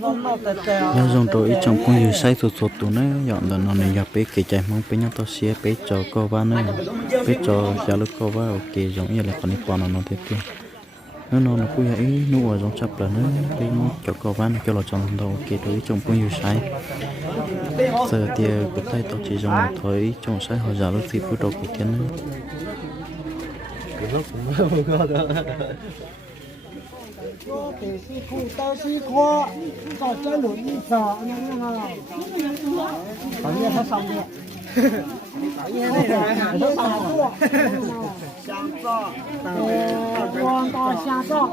nhớ dùng rồi trong con gì sai tụt tụt tụi nó dọn là nó này gặp bé kể chạy mong bé nhớ tao xé bé cho cô ba nữa bé cho gia lúc cô ba ok giống như là con đi qua nó thế kia nó cũng vậy nó ở trong chấp là nó bé cho cô ba nó cho là trong đầu ok rồi trong con gì sai giờ thì cái tay tao chỉ dùng một thôi trong sai họ gia lúc thì phút đầu cái kia nữa để sĩ khu tao sĩ khoa cho chơi lụi đi sợ nha ha có nghĩa là xong rồi có nghĩa là nó xong rồi sáng cho con to sáng cho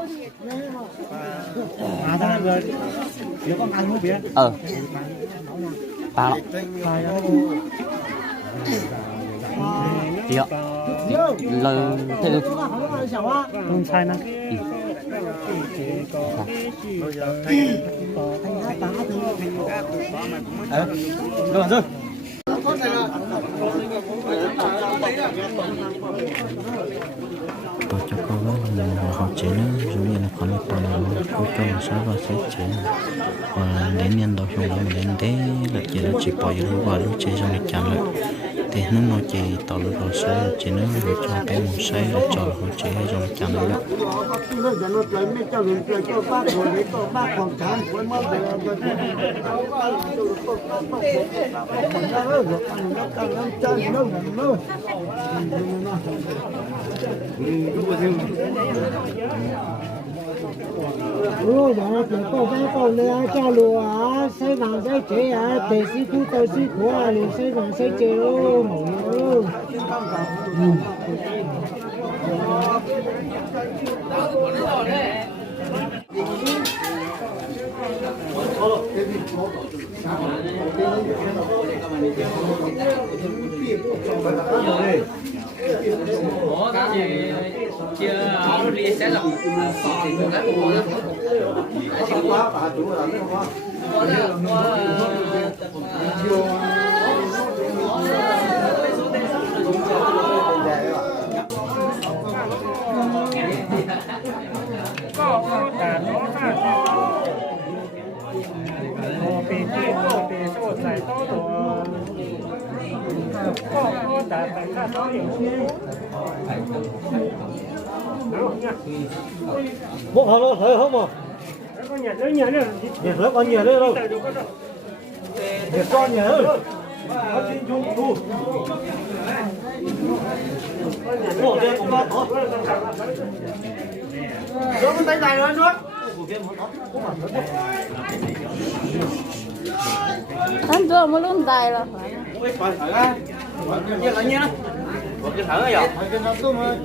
à ta rồi nếu con ăn không biết ta lọ lời thế được không sai nữa rồi rồi tôi cho cô với họ chế nó giống như là con đi qua nó cô cho nó sao và sẽ chế và đến nhân đầu trong đó mà đến thế là chỉ bỏ vô vào lúc chế trong cái chăn lại thì nó nói chỉ tao lúc đó sẽ chỉ nó phải cho bé một sai là cho họ chế trong cái chăn lại ôi giờ thì cô bé cô lấy cho lúa xây nàng xây chế à để sĩ khu tao sĩ khoa liền xây nàng xây chế luôn chưa đi sẽ là thì cũng rất là bộ họ nó thấy không mà để nó có nhiều đấy đâu để con nhiều hơn nó chuyên chung thu bộ đây cũng có rồi cái tay dài rồi nữa anh chưa mới luôn dài rồi như là như đó một cái thở rồi cái nó tôi mà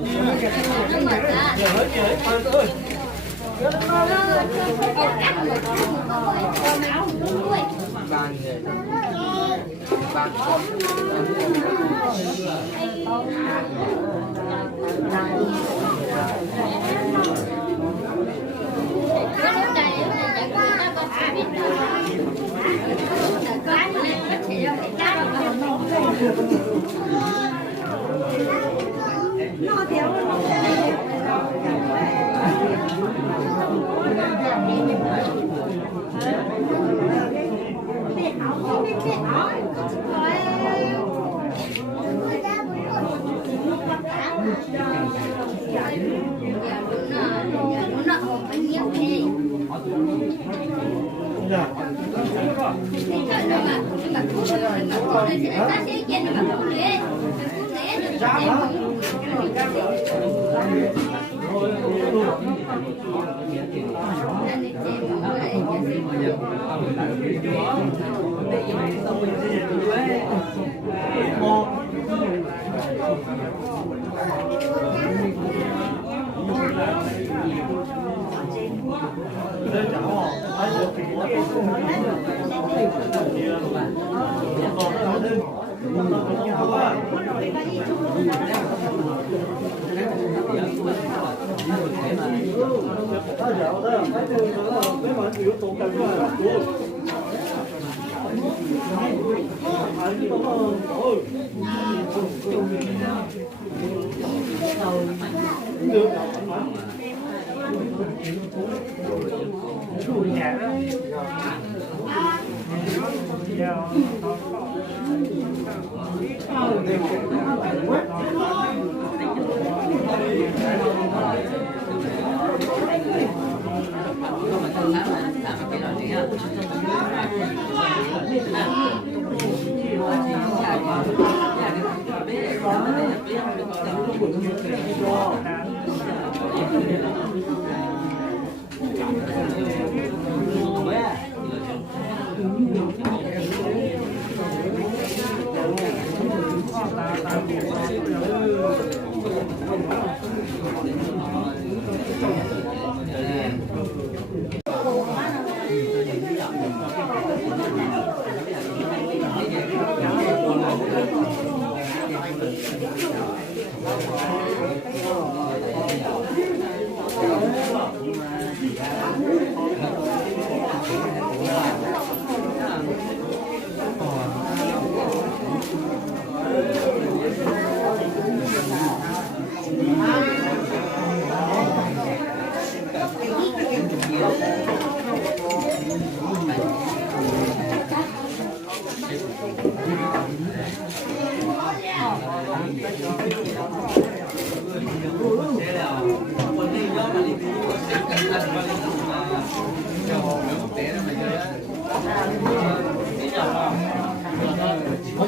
Chủ nhà đó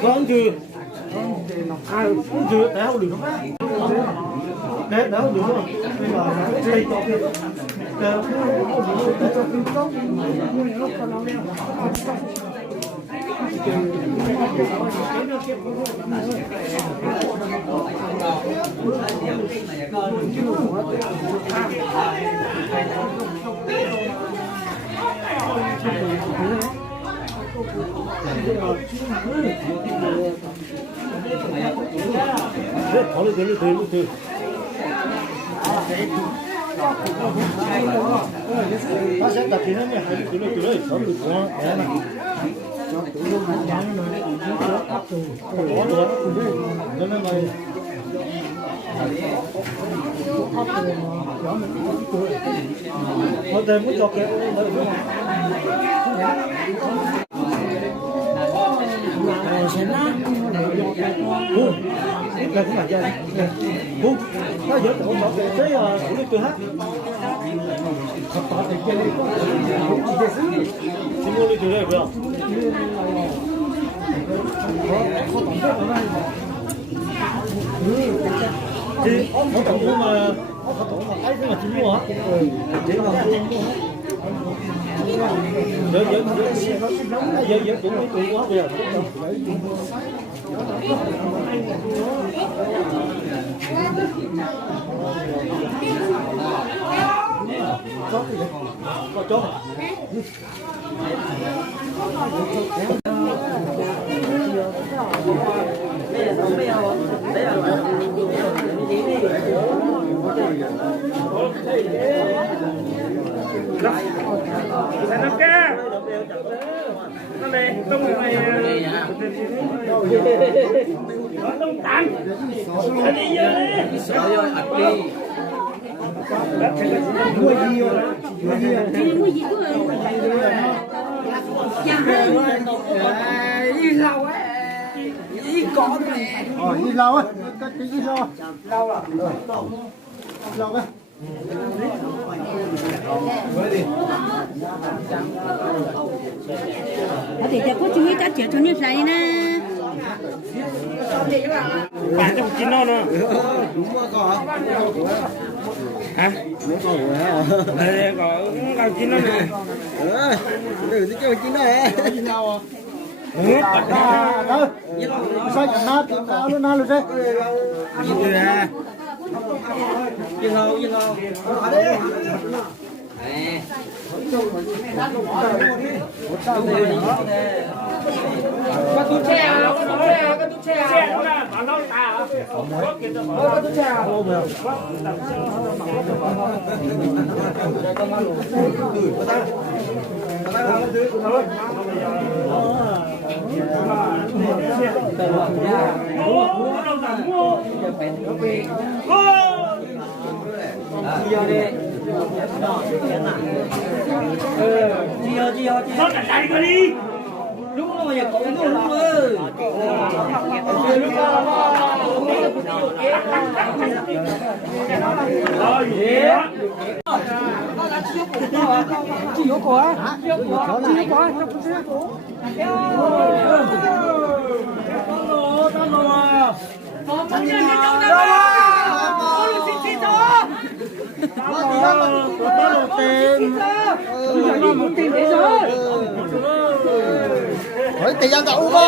Con chứ ai cũng chứ đéo được không đéo đéo được không bây giờ đây to kia đéo Thôi được từ ta sẽ đặt tiền này hay từ đây sau được quá đấy này cho tụi nó bán bán rồi có được cho nên này thôi thêm muốn cho cái xem nó đây cũng là chơi bu nó giờ tụi nó cái tụi nó chơi hát xin mua đi từ đây được thì có tổng mà có tổng mà cái mà xin mua hả chỉ là giờ tụi nó tụi quá bây giờ đi lâu á, cái đi lâu, lâu à, lâu á. Thìจะพูดชีวิตจะเจียวชนนิสัยนะ Bạn trong chín non không? Đúng rồi có Hả? nó có rồi hả? Đây có làm chín non này. Đừng có chơi chín này. Chín đâu à? Đâu? Sao chẳng na tìm cao luôn na luôn thế? Chín rồi à? Chín đâu? Ở đây. Có túi tre à? Có túi tre à? Có túi tre à? Có túi tre à? Có túi tre à? Nó cả chạy cơ đi. chỉ có quả, chỉ có quả, hỏi tiền ăn cậu mà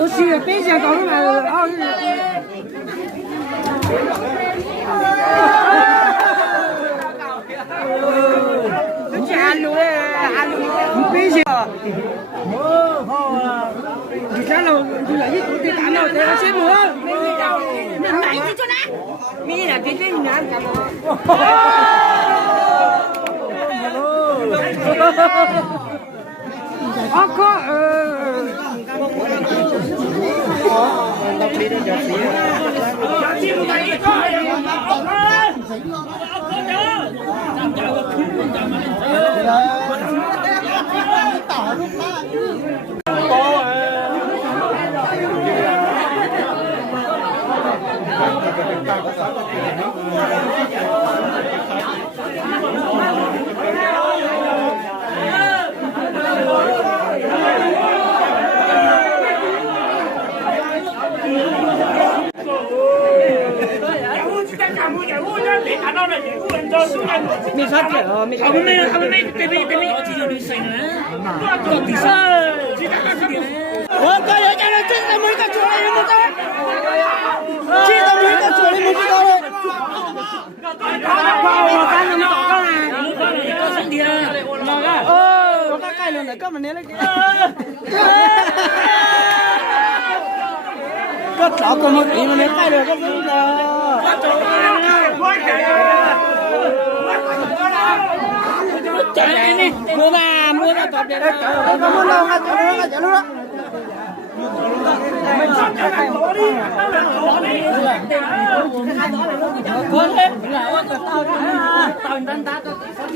我是别想搞了嘛，别想，你看了，你来一头的大脑袋，先不，那买你做哪？没了，别别你拿干嘛？阿哥，没啥钱啊，没。他们对我只有6岁了，到底是？我个人家的真的没个做的人不知道，真的没个做的不知道嘞。我干什么干啦？高兄弟啊，哪个？哦，我干了呢，干嘛呢？cái chó của một tí mà nếu khai được cái gì là chạy đi mua ra tập điện có muốn đâu ngay chạy luôn đó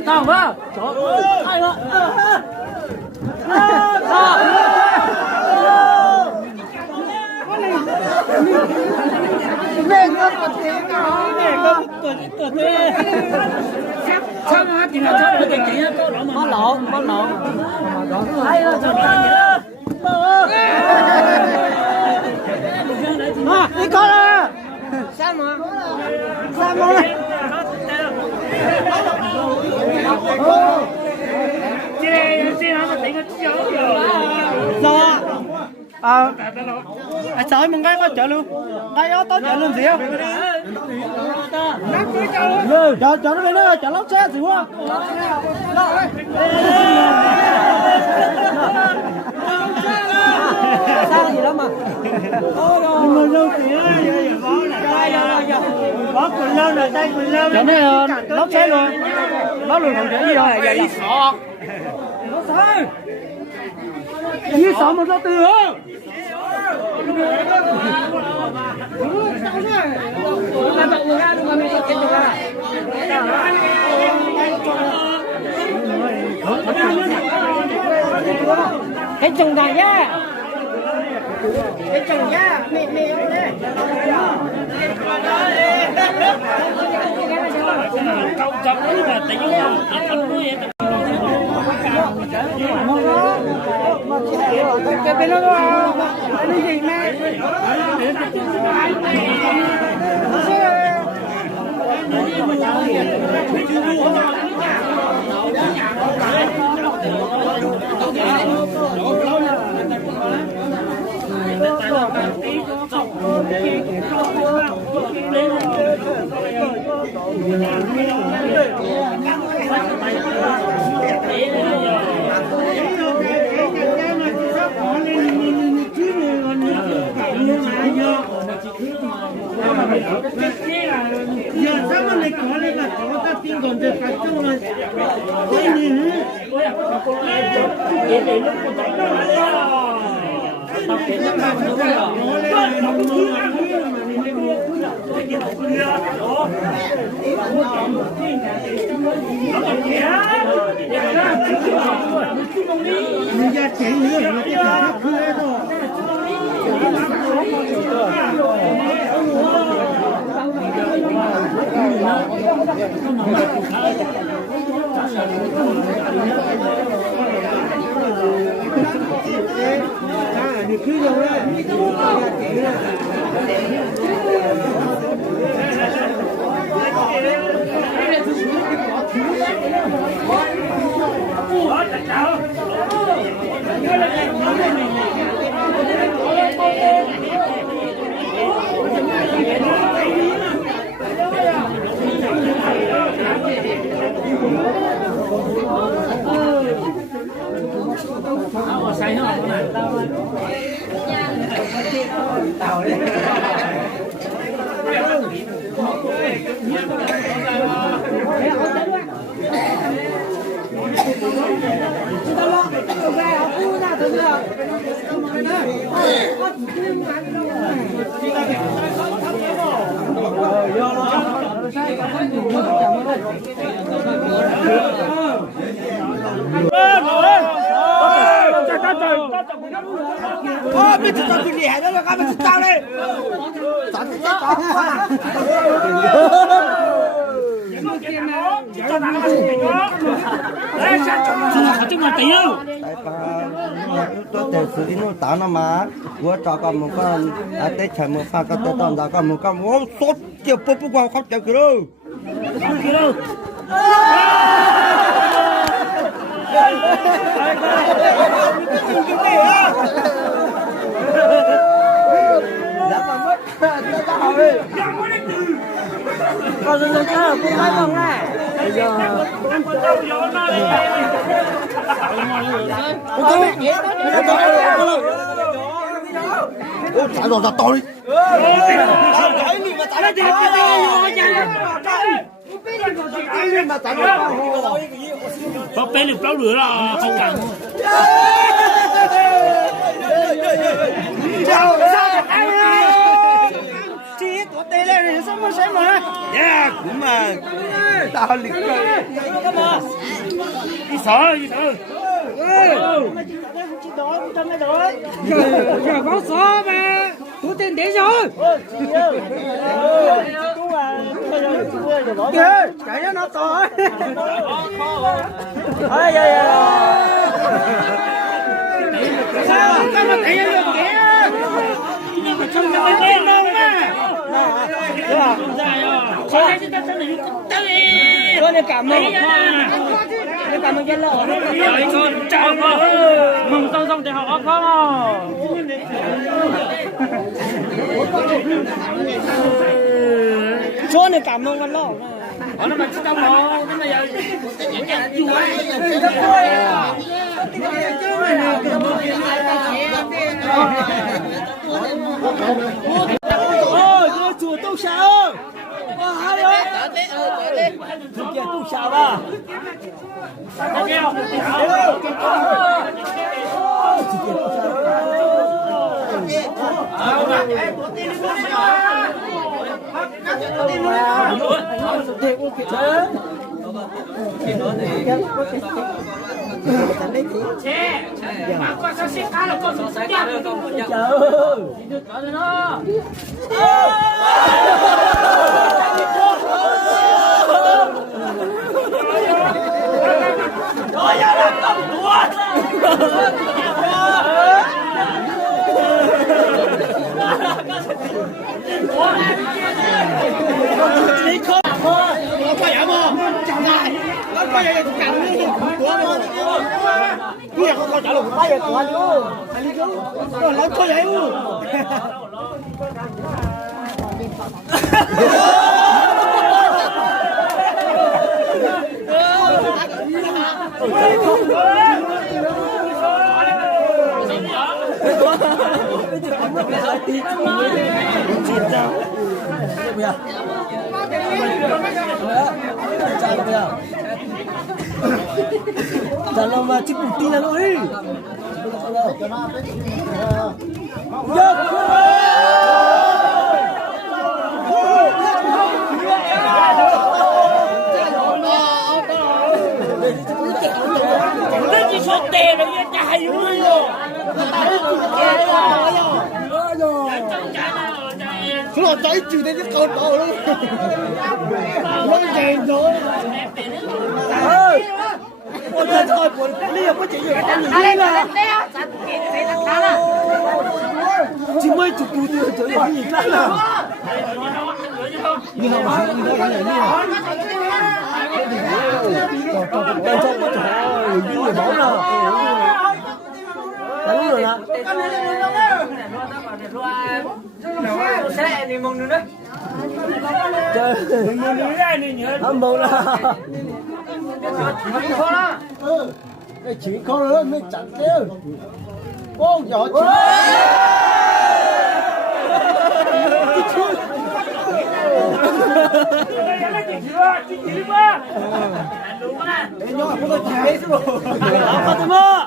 tao vợ ai vợ mẹ con có thế nào mẹ con tuổi thế sao mà thì là sao được chị có lỗ mà lỗ ai là sao đi con à sao mà chị nó tính cái cháu rồi anh sợ mình cái có chợ luôn cái đó tới chợ luôn gì không chợ nó bên đó chợ lóc xe gì quá sao gì đó mà mình đâu tiền có quần lâu rồi tay quần lâu chợ này lóc xe luôn nó luôn không chở gì đâu vậy sợ nó sợ gì sợ một số tiền cái chồng gà nhá cái chồng nhá mẹ câu chọc là tính không nuôi cái bên đó cái gì nè giờ sao mà lại có lại là có ta tin còn được 人家钱也有，这啥可爱的。你去了没？你给哦，别知道最厉害的了，俺们是打嘞，咋子打啊？tôi để xử lý nó tao nó mà của cho con một con tết chờ một pha con tết toàn cho con một con muốn sốt chiều bốc bốc vào khóc chờ cứ đâu con rồi rồi chưa cũng nói vòng này bây giờ ô chạy rồi ra tôi có bé được bao lửa là không cần chị có tê lên sao mà xem mà yeah cũng mà tao liệt kê đi sợ giờ có số mà thủ tiền để rồi chạy cho nó to sao cái mà tiền được kìa không có tiền đâu mà con này cảm ơn cảm ơn cái lọ con chào con mừng xong xong thì họ không số này cảm ơn con lọ nó mà chỉ trong nó mà giờ chùa tu sao hai ơi thực hiện tu sao à mà con sao xếp cá là con số sáu nhà con một nhà nó Ôi ya là cầm tuột. Nó có vậy không? Chẳng lại. Nó có vậy cũng cắn đi. Kia không có trả lời phải của anh luôn. Anh đi chú. Nó có vậy luôn. Cinta. Chả lo mà chích bụi là nó đi. Nó chỉ số tiền rồi nha chạy luôn rồi. Nó chạy chịu đến cái con đó luôn. Nó chạy rồi. Ôi trời ơi, đi không có chuyện gì hết trơn là. Chỉ mới chụp tụi tôi cái gì đó là. Như nào mà như đó là như nào. Đang cho có trời như người bóng nào. Đánh rồi nè. Xe thì mong nữa. Trời. Mong nữa đây này nhớ. Không mong là. Cái chuyện con lớn mới chặt kêu. Con nhỏ chuyện. Nhỏ không có thấy rồi. Fatima.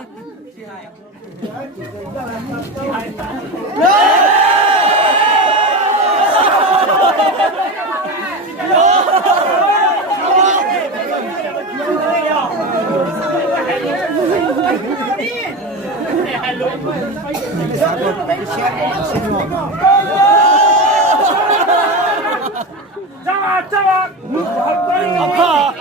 아파.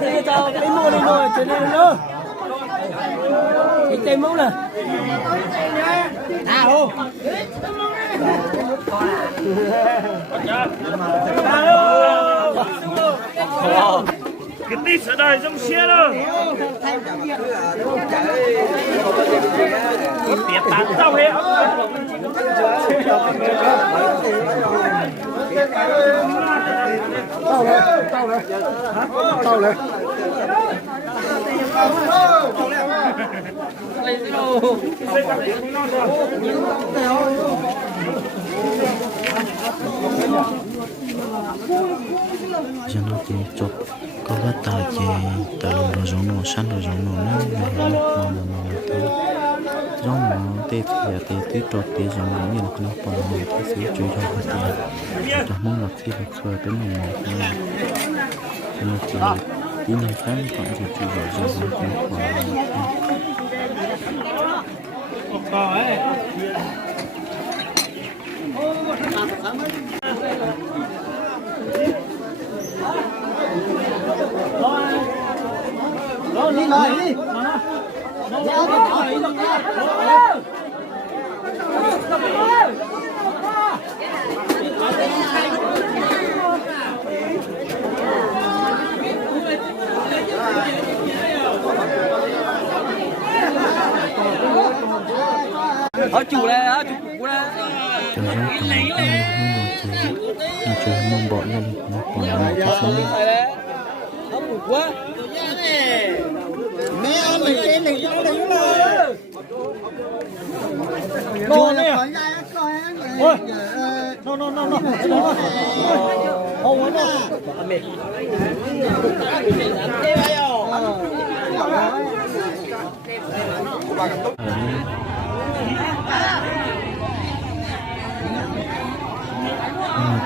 Thế cho cái mô này rồi, trên đây nữa. Cái tay mẫu này. Nào. Cái tí sợ đời trong xe đâu. Có tiệt tán đâu hết. Tao lên. cho nó chỉ chụp có cái tài chỉ tại lo giống nó sẵn rồi giống nó nó thế giống nó tê thì tê trọt tê giống nó như là con nó còn người thế sẽ chui cho cái tiền cho muốn là khi được xóa tới mình cho nó chỉ tí năm tháng còn chỉ chui vào giống nó còn Nó đi lại đi. Ở chủ đây á, chủ đây. cho nó còn nó chơi mong bỏ ra đi nó còn lại cái sống Không quá. Mẹ ơi mình trên này vô đây rồi. Đồ này à? Ôi. No. Ôi nó.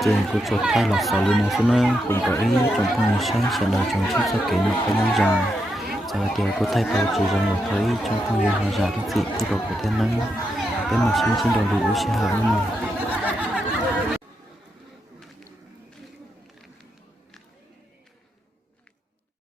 trên của chuột thay lọt sò lên này xuống cùng có ý trong phong sáng sẽ đời trong chiếc sắc kỹ một cái năng dòng giờ thì có thay tàu chỉ dòng một thấy trong phong nhiều hàng giả các vị tiếp tục của thiên năng cái mà xin đầu đủ sẽ hở nhưng mà